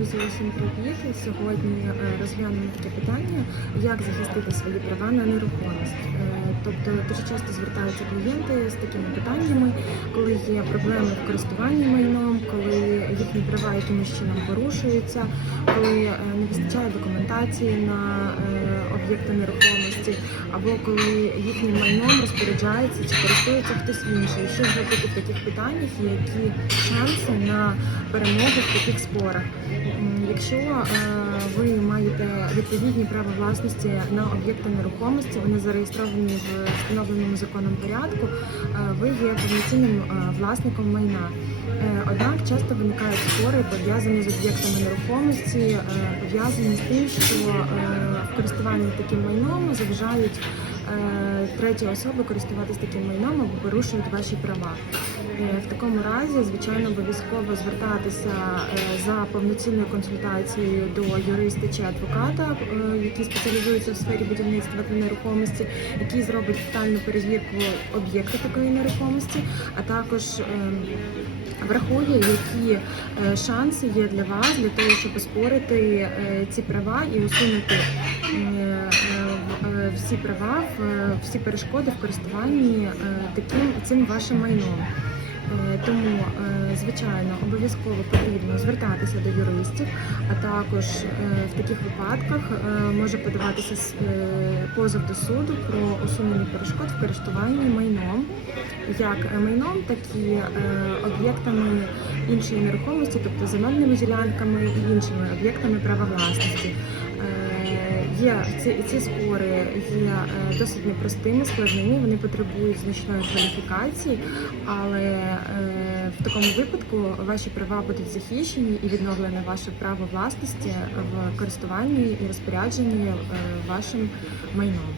Друзі, усім привіт! Сьогодні е, розглянемо таке питання, як захистити свої права на нерухомість. Е, Тобто дуже часто звертаються клієнти з такими питаннями, коли є проблеми в користуванні майном, коли їхні права якимось чином порушуються, коли е, не вистачає документації на об'єкти нерухомості, або коли їхнім майном розпоряджається чи користується хтось інший. Що зробити в таких питаннях які шанси на перемогу в таких спорах. Якщо е, ви маєте відповідні права власності на об'єкти нерухомості, вони зареєстровані в встановленому законом порядку, е, ви є повноцінним е, власником майна. Однак часто виникають спори пов'язані з об'єктами нерухомості, пов'язані з тим, що в користуванні таким майном заважають треті особи користуватись таким майном або порушують ваші права. Е, В такому разі, звичайно, обов'язково звертатися е, за повноцінною консультацією до юриста чи адвоката, е, який спеціалізується в сфері будівництва та нерухомості, який зробить детальну перевірку об'єкта такої нерухомості, а також е, врахує, які е, шанси є для вас для того, щоб оспорити е, ці права і усунути е, е, е, всі права, всі перешкоди в користуванні е, таким цим вашим майном. Е, Тому, е, звичайно, обов'язково потрібно звертатися до юристів, а також е, в таких випадках е, може подаватися е, позов до суду про усунення перешкод в користуванні майном, як майном, так і е, об'єктами іншої нерухомості, тобто земельними ділянками і іншими об'єктами права власності. Є ці, ці спори є е, досить непростими, складними. Вони потребують значної кваліфікації, але е, в такому випадку ваші права будуть захищені і відновлене ваше право власності в користуванні і розпорядженні е, вашим майном.